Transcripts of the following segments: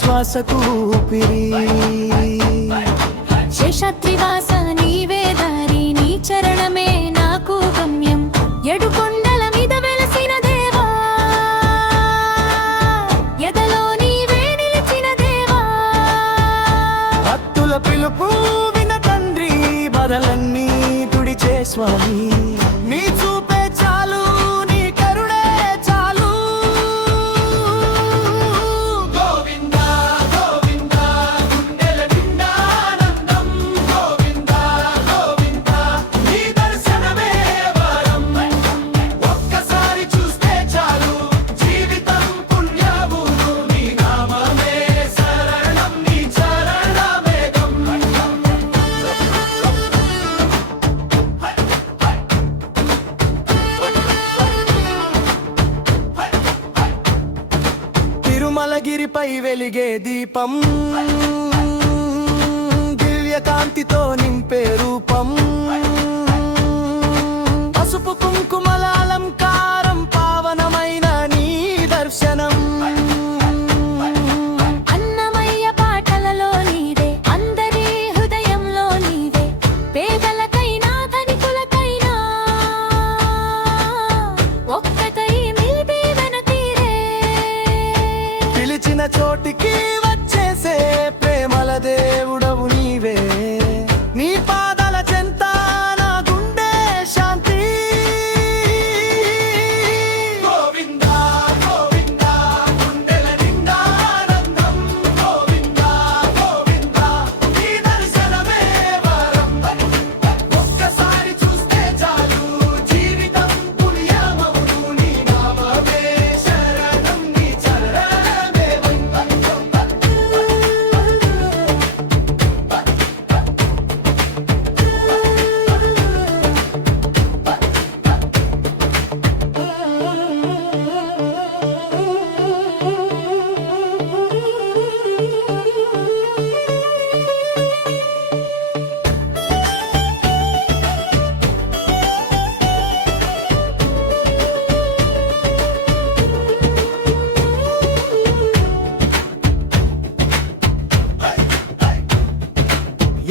శ్వాసకు ఊపిరి. శేషత్రివాస నీవే దారి, నీ చరణమే నాకు గమ్యం. ఎడుకొండల మీద వెలసిన దేవా, ఎదలో నీవే నిలిచిన దేవా. భక్తుల పిలుపు విన తండ్రి, బదలన్నీ తుడిచే స్వామి. నీ చూపే చాలు, నీ కరుణే చాలు. గోవింద గోవింద గుండెల నిండా ఆనందం. గోవింద గోవింద నీ దర్శనమే వరం. ఒక్కసారి చూస్తే చాలు, జీవితం పుణ్యము. నీ నామమే శరణం, నీ చరణమే గమ్యం. తిరుమలగిరిపై వెలిగే దీపం, దివ్యకాంతితో నింపే రూపం. పసుపు కుంకుమల అలంకారం, పావనమైన నీ దర్శనం. అన్నమయ్య పాటలలో నీవే, అందరి హృదయంలో నీవే. పేదలకైనా ధనికులకైనా ఒక్కటై నిలిపి వెనతీరే. పిలిచిన చోటికి వచ్చేసే ప్రేమల దేవుడవు నీవే. నీ పాదాల చెంత నా గుండె శాంతి. గోవింద గోవింద గుండెల నిండా ఆనందం. గోవింద గోవింద నీ దర్శనమే వరం. ఒక్కసారి చూస్తే చాలు, జీవితం పుణ్యమవును. నీ నామమే శరణం, నీ చరణమే గమ్యం.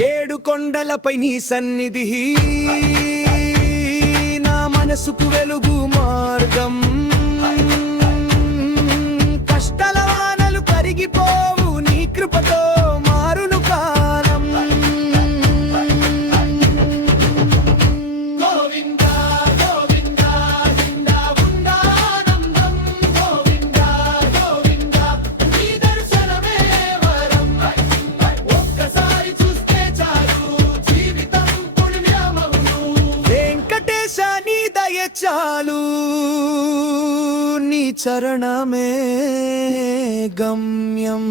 ఏడు కొండలపై నీ సన్నిధి, నా మనసుకు వెలుగు మార్గం. కష్టాల వానలు కరిగిపోవు, నీ కృపతో మారును కాలం. గోవింద గోవింద నిండా ఉండా ఆనందం. గోవింద గోవింద నీ దర్శనమే వరం. ఒక్కసారి చూస్తే చాలు, జీవితం పుణ్యమవును. వెంకటేశ నీ దయ చాలు, నీ చరణమే గమ్యం.